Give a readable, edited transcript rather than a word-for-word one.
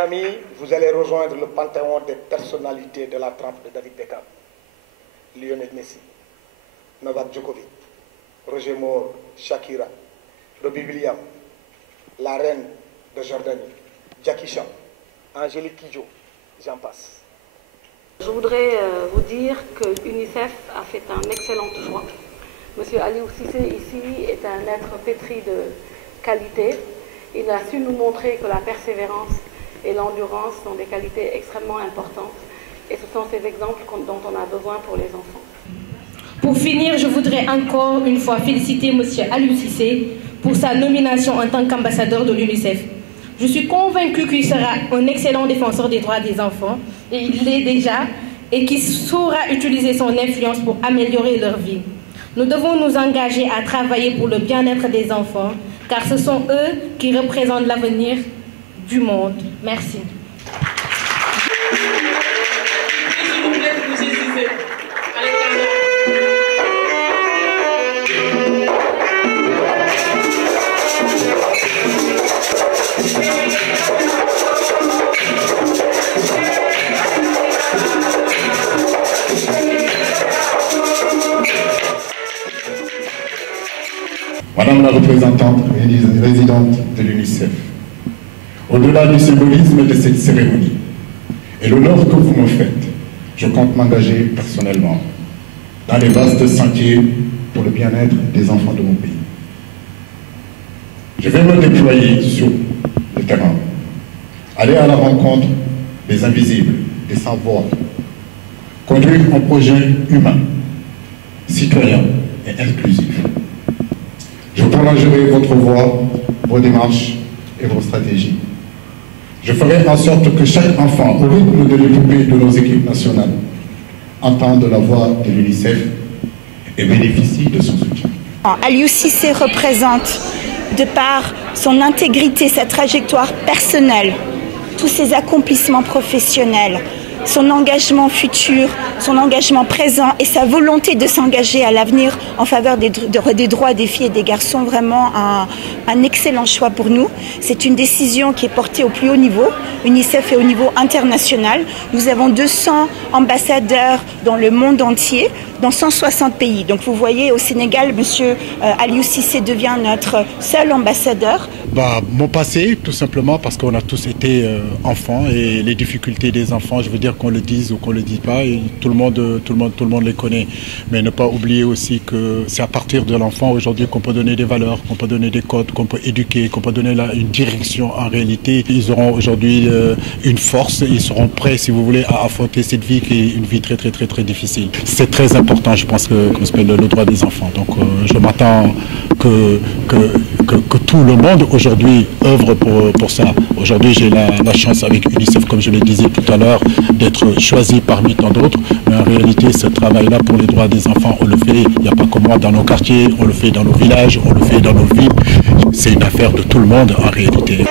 amis, vous allez rejoindre le panthéon des personnalités de la trempe de David Beckham, Lionel Messi, Novak Djokovic, Roger Moore, Shakira, Robbie Williams, la reine de Jordanie, Jackie Chan, Angélique Kidjo, j'en passe. Je voudrais vous dire que l'UNICEF a fait un excellent choix. Monsieur Aliou Cissé ici est un être pétri de qualité. Il a su nous montrer que la persévérance et l'endurance sont des qualités extrêmement importantes. Et ce sont ces exemples dont on a besoin pour les enfants. Pour finir, je voudrais encore une fois féliciter monsieur Aliou Cissé pour sa nomination en tant qu'ambassadeur de l'UNICEF. Je suis convaincue qu'il sera un excellent défenseur des droits des enfants, et il l'est déjà, et qu'il saura utiliser son influence pour améliorer leur vie. Nous devons nous engager à travailler pour le bien-être des enfants, car ce sont eux qui représentent l'avenir du monde. Merci. Madame la représentante résidente de l'UNICEF, au-delà du symbolisme de cette cérémonie et l'honneur que vous me faites, je compte m'engager personnellement dans les vastes sentiers pour le bien-être des enfants de mon pays. Je vais me déployer sur le terrain, aller à la rencontre des invisibles, des sans-voix, conduire un projet humain, citoyen et inclusif. Je prolongerai votre voix, vos démarches et vos stratégies. Je ferai en sorte que chaque enfant, au rythme de l'épopée de nos équipes nationales, entende la voix de l'UNICEF et bénéficie de son soutien. Aliou Cissé représente, de par son intégrité, sa trajectoire personnelle, tous ses accomplissements professionnels, son engagement futur, son engagement présent et sa volonté de s'engager à l'avenir en faveur des droits des filles et des garçons, vraiment un excellent choix pour nous. C'est une décision qui est portée au plus haut niveau. UNICEF est au niveau international. Nous avons 200 ambassadeurs dans le monde entier, dans 160 pays. Donc vous voyez, au Sénégal, monsieur Aliou Cissé devient notre seul ambassadeur. Mon passé, tout simplement, parce qu'on a tous été enfants et les difficultés des enfants, je veux dire qu'on le dise ou qu'on le dise pas, et tout le monde les connaît. Mais ne pas oublier aussi que c'est à partir de l'enfant aujourd'hui qu'on peut donner des valeurs, qu'on peut donner des codes, qu'on peut éduquer, qu'on peut donner une direction en réalité. Ils auront aujourd'hui une force, ils seront prêts, si vous voulez, à affronter cette vie qui est une vie très difficile. C'est très important, je pense, que le droit des enfants. Donc je m'attends que tout le monde aujourd'hui œuvre pour ça. Aujourd'hui, j'ai la chance avec UNICEF, comme je le disais tout à l'heure, d'être choisi parmi tant d'autres. Mais en réalité, ce travail-là pour les droits des enfants, on le fait, il n'y a pas que moi, dans nos quartiers, on le fait dans nos villages, on le fait dans nos villes. C'est une affaire de tout le monde en réalité.